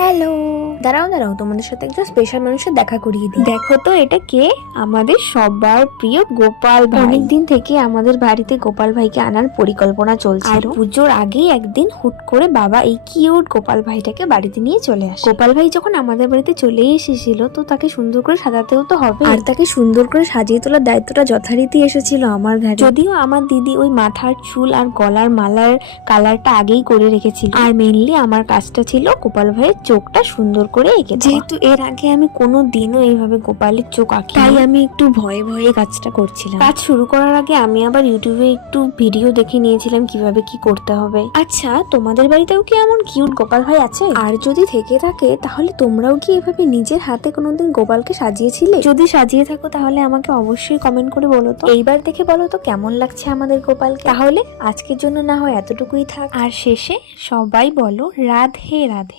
Hello, দাঁড়াও দাঁড়াও, তোমাদের সাথে একটা স্পেশাল মানুষের দেখা করিয়ে দিই। দেখো তো এটা কে? আমাদের সবার প্রিয় গোপাল ভাই। অনেকদিন থেকে আমাদের বাড়িতে গোপাল ভাইকে আনার পরিকল্পনা চলছিল। আর পুজোর আগেই একদিন হুট করে বাবা এই কিউট গোপাল ভাইটাকে বাড়িতে নিয়ে চলে আসে। গোপাল ভাই যখন আমাদের বাড়িতে চলেই এসেছিল, তো তাকে সুন্দর করে সাজাতেও তো হবে, আর তাকে সুন্দর করে সাজিয়ে তোলার দায়িত্বটা যথারীতি এসেছিল আমার ঘাড়ে। যদিও আমার দিদি ওই মাথার চুল আর গলার মালার কালারটা আগেই করে রেখেছিল, আর মেইনলি আমার কাজটা ছিল গোপাল ভাইয়ের চোখটা সুন্দর করে এঁকে। যেহেতু এর আগে আমি কোনো দিনও এইভাবে গোপালের চোখ আঁকি, তাই আমি একটু ভয়ে ভয়ে কাজটা করছিলাম। কাজ শুরু করার আগে আমি আবার ইউটিউবে একটু ভিডিও দেখে নিয়েছিলাম কিভাবে কি করতে হবে। আচ্ছা, তোমাদের বাড়িতেও কি এমন কিউট গোপাল ভাই আছে? আর যদি থেকে থাকে তাহলে তোমরাও কি এভাবে নিজের হাতে কোনোদিন গোপালকে সাজিয়েছিলে? যদি সাজিয়ে থাকো তাহলে আমাকে অবশ্যই কমেন্ট করে বলো তো। এইবার দেখে বলো তো কেমন লাগছে আমাদের গোপালকে। তাহলে আজকের জন্য না হয় এতটুকুই থাক, আর শেষে সবাই বলো রাধে রাধে।